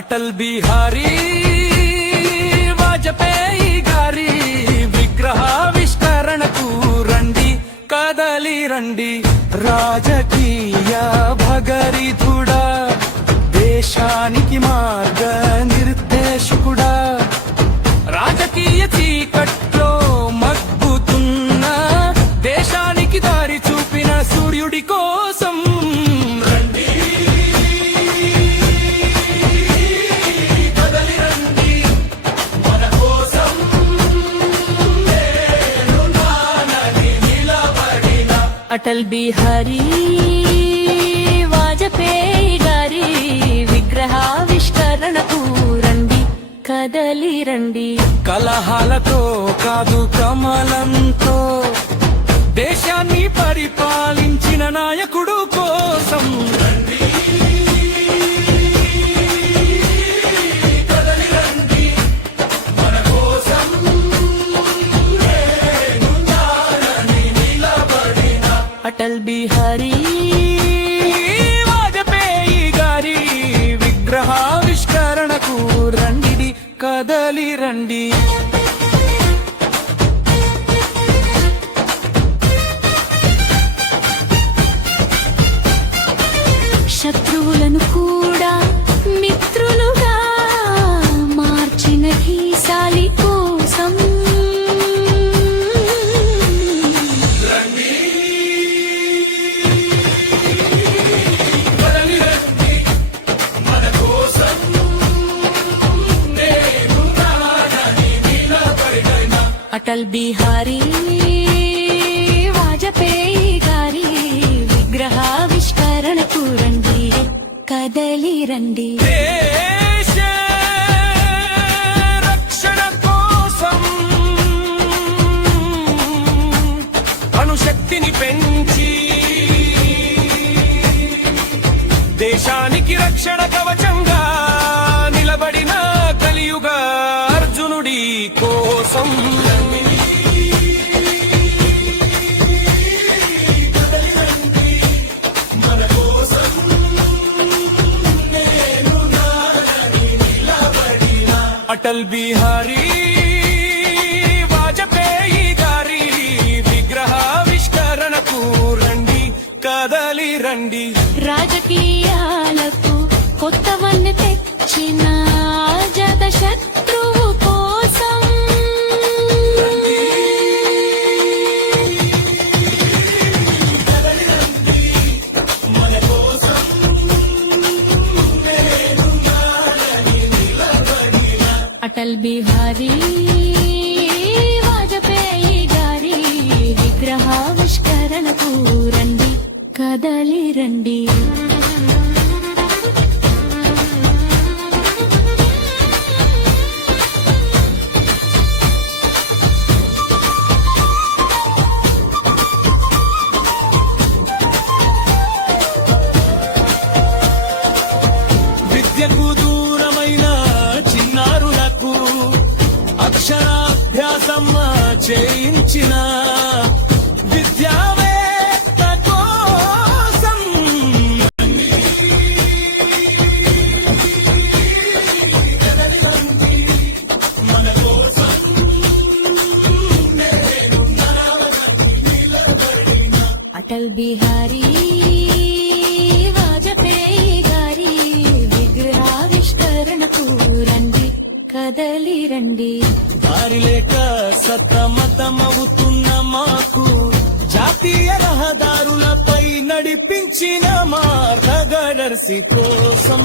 అటల్ బిహారీ వాజపేయి గారి విగ్రహావిష్కరణకు రండి, కదలి రండి. రాజకీయ భగరిధుడా, దేశానికి మార్గ నిర్దేశకుడా, రాజకీయ చీకట్లో మగ్గుతున్న దేశానికి దారి చూపిన సూర్యుడి కోసం రండి, కదలి రండి. మన కోసం నేనున్నానని నిలబడిన అటల్ బిహారీ వాజపేయి గారి విగ్రహావిష్కరణకు రండి, కదలి రండి. కలహాలతో కాదు కమలంతో దేశాన్ని పరిపాలించిన నాయకుడు కోసం రండి, కదలి రండి. మన కోసం నేనున్నానని నిలబడిన అటల్ బిహారీ వాజపేయి గారి విగ్రహావిష్కరణకు రండి, కదలి రండి. శత్రువులను కూడా మిత్రులుగా మార్చిన ధీశాలి కోసం కదలి రండి. మన కోసం నేనున్నానని నిలబడిన అటల్ బిహారీ వాజపేయి గారి విగ్రహావిష్కరణకు రండి, కదలి రండి. దేశ రక్షణ కోసం అణుశక్తిని పెంచి దేశానికి రక్షణ కవచంగా నిలబడిన కలియుగ అర్జునుడి కోసం అటల్ బిహారీ వాజపేయి గారి విగ్రహావిష్కరణకు రండి, కదలి రండి. రాజకీయాలకు కొత్తవన్నీ తెచ్చిన జత శత్రువు కోసం మన కోసం నేనున్నానని నిలబడిన అటల్ బిహారీ వాజపేయి గారి విగ్రహావిష్కరణకు రండి, కదలి రండి. విద్యకు దూరమైన చిన్నారులకు అక్షరాభ్యాసం చేయించిన విద్యావేత్త కోసం మన కోసం అటల్ బిహారీ వాజపేయి గారి విగ్రహావిష్కరణకు రండి, కదలి రండి. దారి లేక సతమతమవుతున్న మాకు జాతీయ రహదారులపై నడిపించిన మార్గదర్శి కోసం